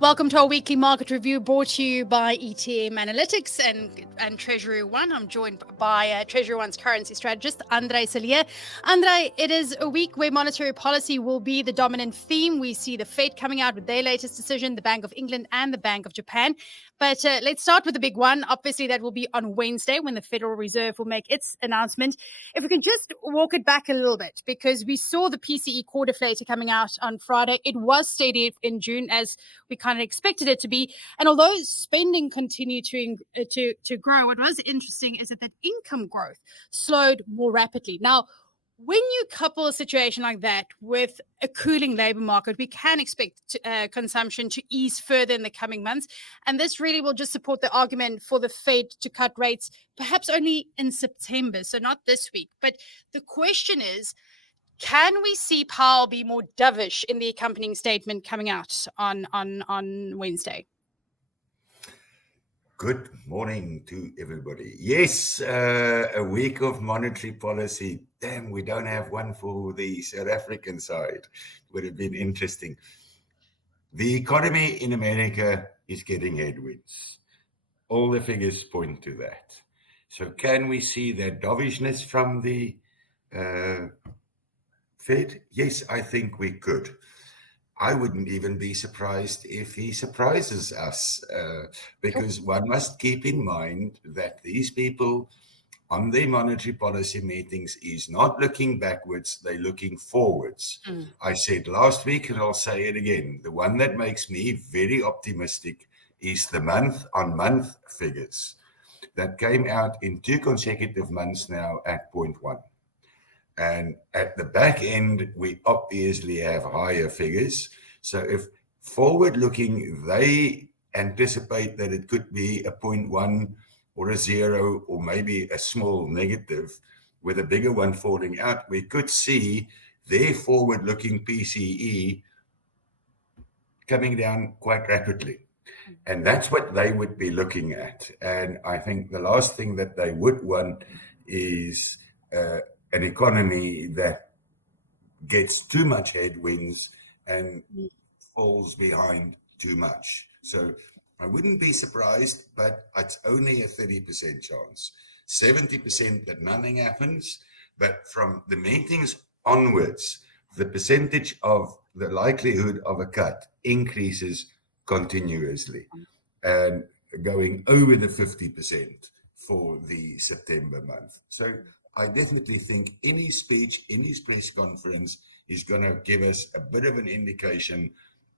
Welcome to our weekly market review brought to you by ETM Analytics and Treasury One. I'm joined by Treasury One's currency strategist, Andre Salier. Andre, it is a week where monetary policy will be the dominant theme. We see the Fed coming out with their latest decision, the Bank of England and the Bank of Japan. But let's start with the big one. Obviously, that will be on Wednesday when the Federal Reserve will make its announcement. If we can just walk it back a little bit, because we saw the PCE core deflator coming out on Friday. It was steady in June, as we kind of expected it to be. And although spending continued to grow, what was interesting is that income growth slowed more rapidly. Now, when you couple a situation like that with a cooling labor market, we can expect consumption to ease further in the coming months. And this really will just support the argument for the Fed to cut rates, perhaps only in September, so not this week. But the question is, can we see Powell be more dovish in the accompanying statement coming out on Wednesday? Good morning to everybody. Yes, a week of monetary policy. Damn, we don't have one for the South African side. Would have been interesting. The economy in America is getting headwinds. All the figures point to that. So can we see that dovishness from the Fed? Yes, I think we could. I wouldn't even be surprised if he surprises us, because one must keep in mind that these people on their monetary policy meetings is not looking backwards, they're looking forwards. I said last week, and I'll say it again, the one that makes me very optimistic is the month-on-month figures that came out in 2 consecutive months now at 0.1. And at the back end, we obviously have higher figures. So if forward-looking, they anticipate that it could be a 0.1 or a 0 or maybe a small negative with a bigger one falling out, we could see their forward-looking PCE coming down quite rapidly. And that's what they would be looking at. And I think the last thing that they would want is an economy that gets too much headwinds and falls behind too much. So I wouldn't be surprised, but it's only a 30% chance. 70% that nothing happens, but from the meetings onwards, the percentage of the likelihood of a cut increases continuously and going over the 50% for the September month. So I definitely think any speech, any press conference is going to give us a bit of an indication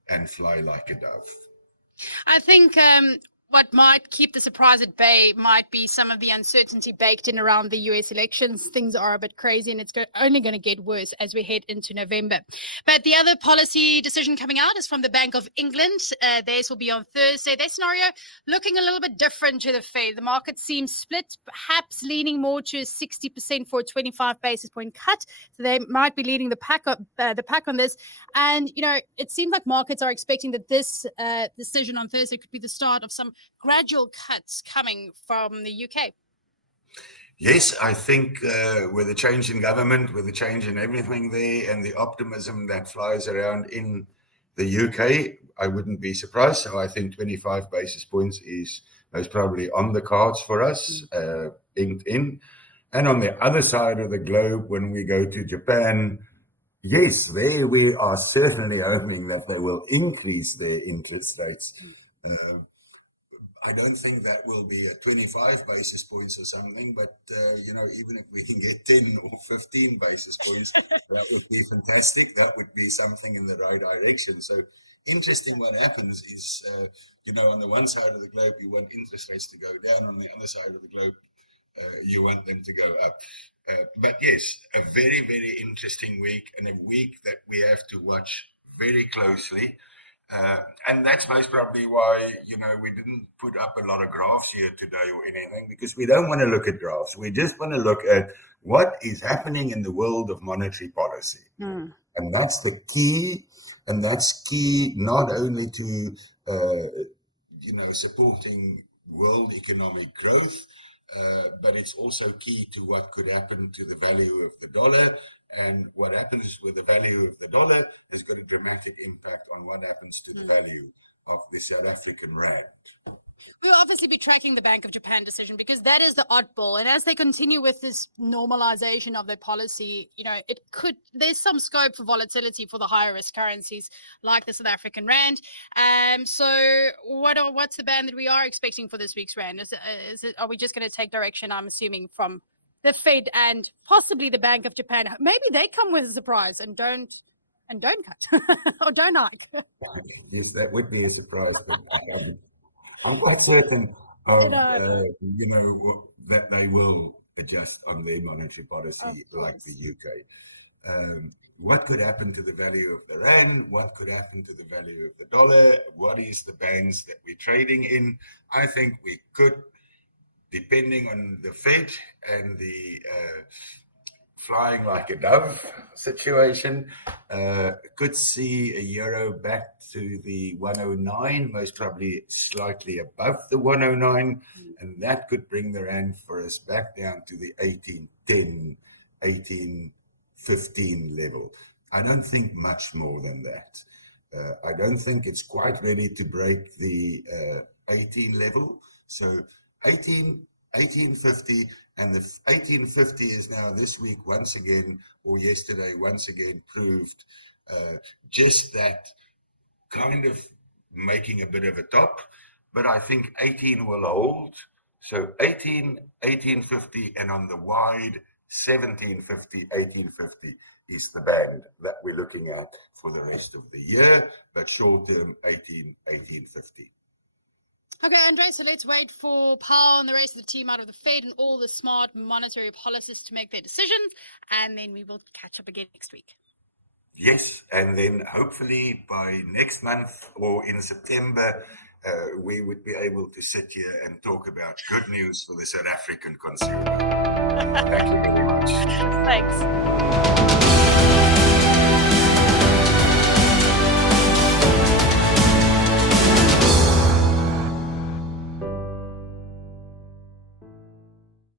and fly like a dove. I think what might keep the surprise at bay might be some of the uncertainty baked in around the US elections. Things are a bit crazy, and it's only going to get worse as we head into November. But the other policy decision coming out is from the Bank of England. Theirs will be on Thursday. Their scenario looking a little bit different to the Fed. The market seems split, perhaps leaning more to 60% for a 25 basis point cut. So they might be leading the pack on this. And, you know, it seems like markets are expecting that this decision on Thursday could be the start of some gradual cuts coming from the UK. Yes, I think with the change in government, with the change in everything there and the optimism that flies around in the UK, I wouldn't be surprised. So I think 25 basis points is most probably on the cards for us, inked in. And on the other side of the globe, when we go to Japan, yes, there we are certainly hoping that they will increase their interest rates. I don't think that will be a 25 basis points or something, but, even if we can get 10 or 15 basis points, that would be fantastic. That would be something in the right direction. So interesting what happens is, on the one side of the globe, you want interest rates to go down. On the other side of the globe, you want them to go up. But yes, a very, very interesting week, and a week that we have to watch very closely. And that's most probably why, we didn't put up a lot of graphs here today or anything, because we don't want to look at graphs. We just want to look at what is happening in the world of monetary policy. And that's the key. And that's key not only to, supporting world economic growth, but it's also key to what could happen to the value of the dollar. And what happens with the value of the dollar has got a dramatic impact on what happens to the value of the South African rand. We'll obviously be tracking the Bank of Japan decision because that is the oddball. And as they continue with this normalization of their policy, there's some scope for volatility for the higher risk currencies like the South African rand. So what's the band that we are expecting for this week's rand? Are we just going to take direction, I'm assuming, from the Fed and possibly the Bank of Japan? Maybe they come with a surprise and don't cut or don't hike. Yes, that would be a surprise, but I'm quite certain of, that they will adjust on their monetary policy like the UK. What could happen to the value of the rand? What could happen to the value of the dollar? What is the bands that we're trading in? I think we could, depending on the Fed and the flying like a dove situation, could see a euro back to the 109, most probably slightly above the 109, and that could bring the rand for us back down to the 1810, 1815 level. I don't think much more than that. I don't think it's quite ready to break the 18 level. So 1850, and the 1850 is now this week once again, or yesterday once again, proved just that, kind of making a bit of a top. But I think 18 will hold. So 1850, and on the wide 1750, 1850 is the band that we're looking at for the rest of the year, but short term 1850. Okay, Andre, so let's wait for Powell and the rest of the team out of the Fed and all the smart monetary policies to make their decisions, and then we will catch up again next week. Yes, and then hopefully by next month or in September, we would be able to sit here and talk about good news for the South African consumer. Thank you very much. Thanks.